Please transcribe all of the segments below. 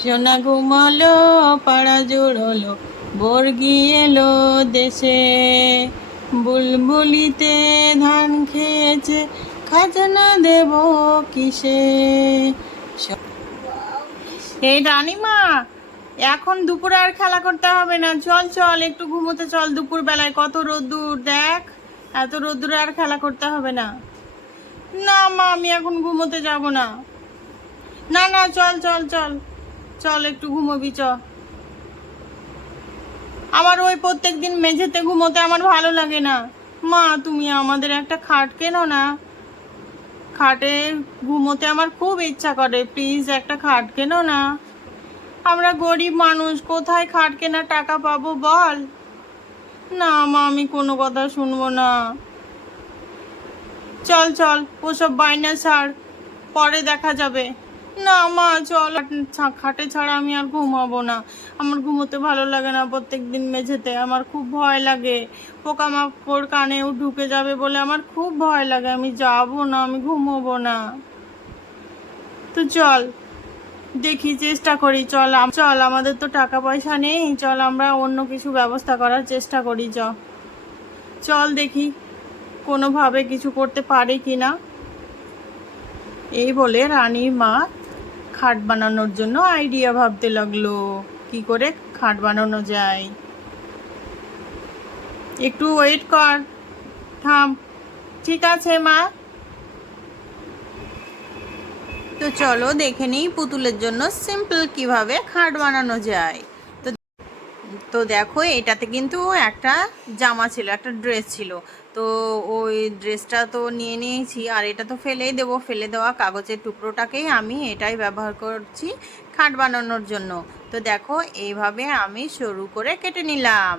সোনা ঘুমালো, পাড়া জোড়লো, বর্গি এলো দেশে, বুলবুলিতে ধান খেয়েছে, খাজনা দেব কিসে। এই রানীমা, এখন দুপুরে আর খেলা করতে হবে না, চল চল একটু ঘুমোতে চল। দুপুর বেলায় কত রোদ্দুর দেখ, এত রোদ্দুরে আর খেলা করতে হবে না। না মা, আমি এখন ঘুমোতে যাব না। না না, চল চল চল চল, একটু ঘুমোবি চ। আমার ওই প্রত্যেকদিন মেঝেতে ঘুমোতে আমার ভালো লাগে না। মা, তুমি আমাদের একটা খাট কেনো না, খাটে ঘুমোতে আমার খুব ইচ্ছা করে, প্লিজ একটা খাট কেনো না। আমরা গরিব মানুষ, কোথায় খাট কেনার টাকা পাবো বল। না মা, আমি কোনো কথা শুনবো না। চল চল, ওসব বায়না ছাড়, পরে দেখা যাবে। না মা চল, খাটে ছাড়া আমি আর ঘুমাবো না। আমার ঘুমোতে ভালো লাগে না প্রত্যেকদিন মেঝেতে, আমার খুব ভয় লাগে। পোকামাকড় কানেও ঢুকে যাবে বলে আমার খুব ভয় লাগে, আমি যাবো না, আমি ঘুমোবো না। তো চল দেখি, চেষ্টা করি, চল চল, আমাদের তো টাকা পয়সা নেই, চল আমরা অন্য কিছু ব্যবস্থা করার চেষ্টা করি। চল দেখি কোনোভাবে কিছু করতে পারি কি না। এই বলে রানীর মা খাট বানানোর জন্য আইডিয়া ভাবতে লাগলো, কি করে খাট বানানো যায়। একটু ওয়েট কর, থাম। ঠিক আছে মা। তো চলো দেখে নিই পুতুলের জন্য সিম্পল কিভাবে খাট বানানো যায়। তো তো দেখো, এটাতে কিন্তু একটা জামা ছিল, একটা ড্রেস ছিল। তো ওই ড্রেসটা তো নিয়ে নিয়েছি, আর এটা তো ফেলেই দেবো। ফেলে দেওয়া কাগজের টুকরোটাকেই আমি এটাই ব্যবহার করছি খাট বানানোর জন্য। তো দেখো, এইভাবে আমি সরু করে কেটে নিলাম।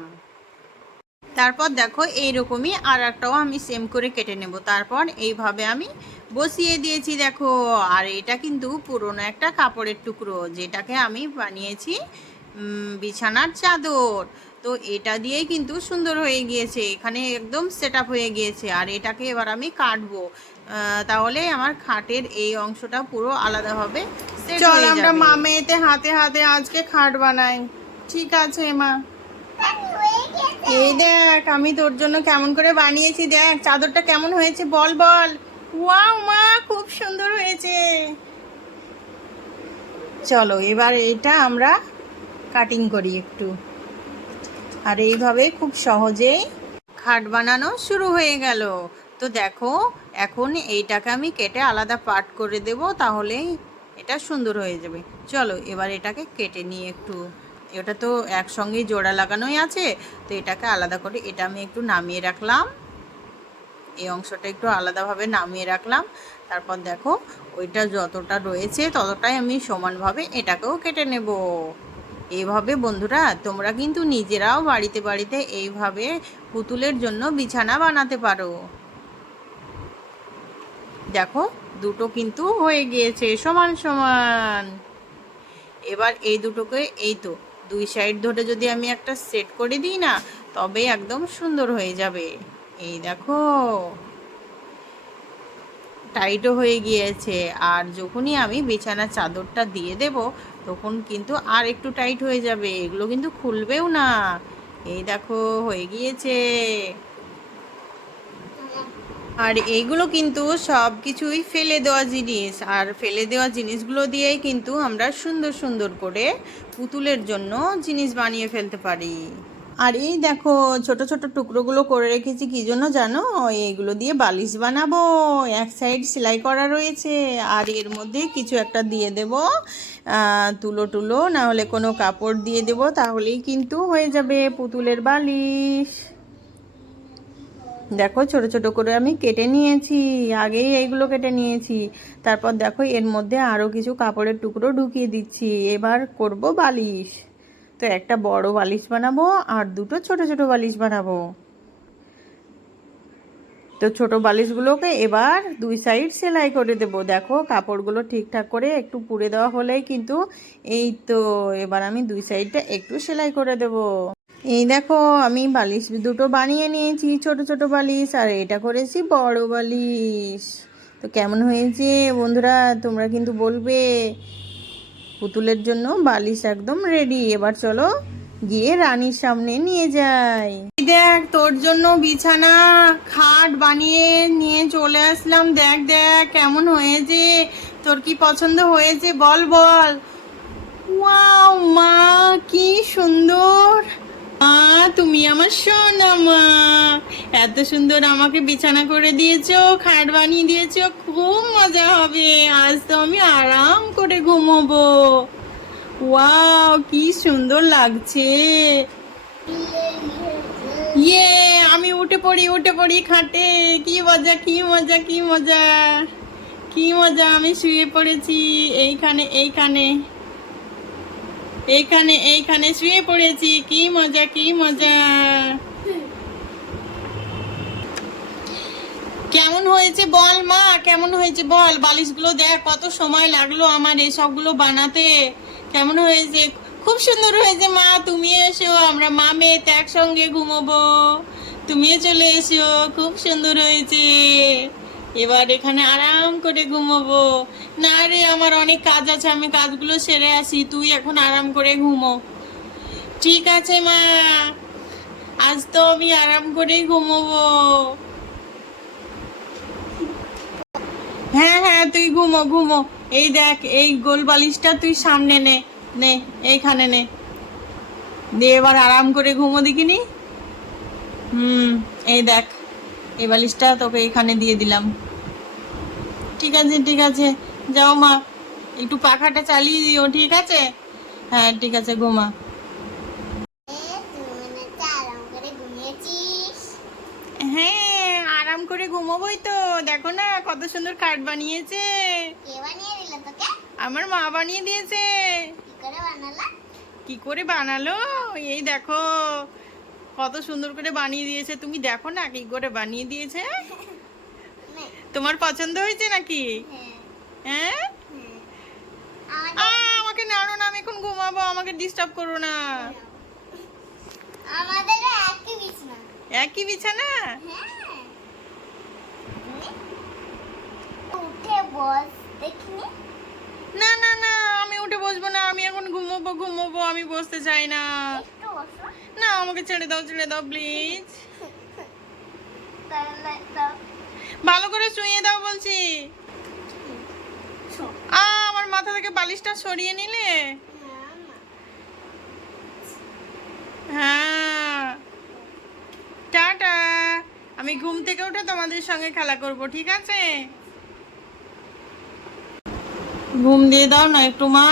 তারপর দেখো, এইরকমই আর একটাও আমি সেম করে কেটে নেব। তারপর এইভাবে আমি বসিয়ে দিয়েছি দেখো। আর এটা কিন্তু পুরনো একটা কাপড়ের টুকরো, যেটাকে আমি বানিয়েছি বিছানার চাদর। তো এটা দিয়েই কিন্তু সুন্দর হয়ে গিয়েছে, এখানে একদম সেট আপ হয়ে গিয়েছে। আর এটাকে এবার আমি কাটবো, তাহলে আমার খাটের এই অংশটা পুরো আলাদাভাবে সেট হয়ে যাবে। চল আমরা মা মেয়েতে হাতে হাতে আজকে খাট বানাই। ঠিক আছে মা। এই দেখ, আমি তোর জন্য কেমন করে বানিয়েছি, দেখ চাদরটা কেমন হয়েছে, বল বল। ওয়াও মা, খুব সুন্দর হয়েছে। চলো এবার এটা আমরা কাটিং করি একটু। আর এইভাবে খুব সহজেই খাট বানানো শুরু হয়ে গেল। তো দেখো, এখন এইটাকে আমি কেটে আলাদা পার্ট করে দেব, তাহলেই এটা সুন্দর হয়ে যাবে। চলো এবার এটাকে কেটে নিয়ে একটু, এটা তো একসঙ্গেই জোড়া লাগানোই আছে, তো এটাকে আলাদা করে এটা আমি একটু নামিয়ে রাখলাম। এই অংশটা একটু আলাদাভাবে নামিয়ে রাখলাম। তারপর দেখো, ওইটা যতটা রয়েছে ততটাই আমি সমানভাবে এটাকেও কেটে নেব। এইভাবে বন্ধুরা, তোমরা কিন্তু নিজেরাও বাড়িতে বাড়িতে এইভাবে পুতুলের জন্য বিছানা বানাতে পারো। দেখো, দুটো কিন্তু হয়ে গিয়েছে সমান সমান। এবার এই দুটোকে এই তো দুই সাইড ধরে যদি আমি একটা সেট করে দিই না, তবে একদম সুন্দর হয়ে যাবে। এই দেখো, টাইটও হয়ে গিয়েছে। আর যখনই আমি বিছানার চাদরটা দিয়ে দেব, তখন কিন্তু আর একটু টাইট হয়ে যাবে, এগুলো কিন্তু খুলবেও না। এই দেখো, হয়ে গিয়েছে। আর এইগুলো কিন্তু সব কিছুই ফেলে দেওয়া জিনিস, আর ফেলে দেওয়া জিনিসগুলো দিয়েই কিন্তু আমরা সুন্দর সুন্দর করে পুতুলের জন্য জিনিস বানিয়ে ফেলতে পারি। আর এই দেখো, ছোট ছোট টুকরোগুলো করে রেখেছি কি জন্য জানো? এইগুলো দিয়ে বালিশ বানাবো। এক সাইড সেলাই করা রয়েছে, আর এর মধ্যে কিছু একটা দিয়ে দেব, তুলো টুলো না হলে কোনো কাপড় দিয়ে দেব, তাহলেই কিন্তু হয়ে যাবে পুতুলের বালিশ। দেখো, ছোট ছোট করে আমি কেটে নিয়েছি, আগেই এইগুলো কেটে নিয়েছি। তারপর দেখো, এর মধ্যে আরও কিছু কাপড়ের টুকরো ঢুকিয়ে দিচ্ছি। এবার করব বালিশ। তো একটা বড় বালিশ বানাবো আর দুটো ছোট ছোট বালিশ বানাবো। তো ছোট বালিশগুলোকে এবার দুই সাইড সেলাই করে দেব। দেখো, কাপড়গুলো ঠিকঠাক করে একটু পুড়ে দেওয়া হলেই কিন্তু এই তো, এবার আমি দুই সাইডটা একটু সেলাই করে দেব। এই দেখো, আমি বালিশ দুটো বানিয়ে নিয়েছি, ছোট ছোট বালিশ, আর এটা করেছি বড় বালিশ। তো কেমন হয়েছে বন্ধুরা, তোমরা কিন্তু বলবে। পুতুলের জন্য বালিশ একদম রেডি। এবার চলো গিয়ে রানীর সামনে নিয়ে যাই। দেখ তোর জন্য বিছানা খাট বানিয়ে নিয়ে চলে আসলাম। দেখ দেখ কেমন হয়েছে, তোর কি পছন্দ হয়েছে বল বল। ওয়াও মা, কি সুন্দর। মা তুমি আমার সোনা মা, এত সুন্দর আমাকে বিছানা করে দিয়েছো, খাট বানিয়ে দিয়েছো, খুব মজা হবে। আজ তো আমি আরাম করে ঘুমোবো। ওয়াও কি সুন্দর লাগছে। ইয়ে আমি উঠে পড়ি খাটে। কি মজা কি মজা কি মজা কি মজা। আমি শুয়ে পড়েছি এইখানে এইখানে এইখানে এইখানে শুয়ে পড়েছি। কি মজা কি মজা। কেমন হয়েছে বল মা, কেমন হয়েছে বল। বালিশগুলো দেখ কত সময় লাগলো আমার এসবগুলো বানাতে। কেমন হয়েছে? খুব সুন্দর হয়েছে মা। তুমি এসো, আমরা মা মেয়েতে একসঙ্গে ঘুমোবো। তুমিও চলে এসো, খুব সুন্দর হয়েছে। এবার এখানে আরাম করে ঘুমোবো। না রে, আমার অনেক কাজ আছে, আমি কাজগুলো সেরে আসি, তুই এখন আরাম করে ঘুমো। ঠিক আছে মা, আজ তো আমি আরাম করেই ঘুমোবো। হ্যাঁ হ্যাঁ তুই ঘুমো ঘুমো। এই দেখ এই গোল বালিশটা তুই সামনে নে, নে এইখানে নে, দিয়ে এবার আরাম করে ঘুমো দেখিনি। এই দেখ এই বালিশটা তোকে এখানে দিয়ে দিলাম। ঠিক আছে ঠিক আছে, যাও মা, একটু পাখাটা চালিয়ে দিও, ঠিক আছে? হ্যাঁ ঠিক আছে, ঘুমা। হ্যাঁ আরাম করে ঘুমোবই তো। দেখো না কত সুন্দর খাট বানিয়েছে। কে বানিয়ে দিল তোকে? আমার মা বানিয়ে দিয়েছে। কি করে বানালা? কি করে বানালো? এই দেখো কত সুন্দর করে বানিয়ে দিয়েছে। তুমি দেখো না কি করে বানিয়ে দিয়েছে। তোমার পছন্দ হয়েছে নাকি? হ্যাঁ আমাকে নাড়ো না, আমি এখন ঘুমাবো, আমাকে ডিস্টার্ব করো না। আমাদের একই বিছানা। একই বিছানা? উঠে বস দেখিনি। না না না, আমি উঠে বসবো না, আমি এখন ঘুমোবো ঘুমোবো, আমি বসতে চাই না। একটু বসো। না আমাকে ছেড়ে দাও প্লিজ। তাহলে তো ভালো করে শুইয়ে দাও বলছি। আমার মাথা থেকে বালিশটা সরিয়ে নিলে। হ্যাঁ টাটা, আমি ঘুম থেকে উঠে তোমাদের সঙ্গে খেলা করব, ঠিক আছে? ঘুম দিয়ে দাও না একটু মা।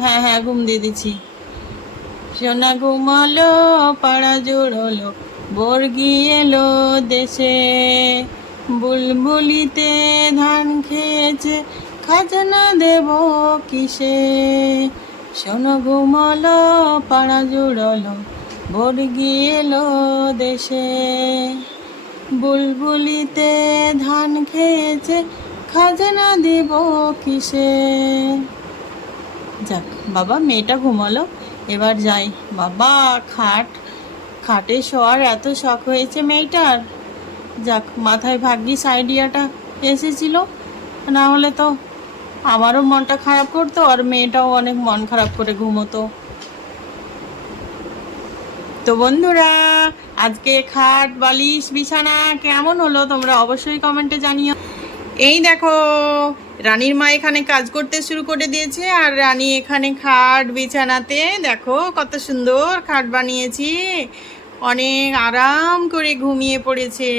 হ্যাঁ হ্যাঁ ঘুম দিয়ে দিচ্ছি। সোনা ঘুমালো পাড়া জোড়লো, বর্গি এলো দেশে, বুলবুলিতে ধান খেয়েছে, খাজনা দেব কিসে। সোনা ঘুমালো পাড়া জোড়লো, বর্গি এলো দেশে, বুলবুলিতে ধান খেয়েছে, খাজনা দেব কিসে। যাক বাবা, মেয়েটা ঘুমালো, এবার যাই। বাবা খাটে শোয়ার এত শখ হয়েছে মেয়েটার। যাক মাথায় ভাগ্যিস আইডিয়াটা এসেছিল, না হলে তো আমারও মনটা খারাপ করতো আর মেয়েটাও অনেক মন খারাপ করে ঘুমোতো। তো বন্ধুরা, আজকে খাট বালিশ বিছানা কেমন হলো তোমরা অবশ্যই কমেন্টে জানিও। এই দেখো রানীর মা এখানে কাজ করতে শুরু করে দিয়েছে, আর রানী এখানে খাট বিছানাতে দেখো কত সুন্দর খাট বানিয়েছি, অনেক আরাম করে ঘুমিয়ে পড়েছে।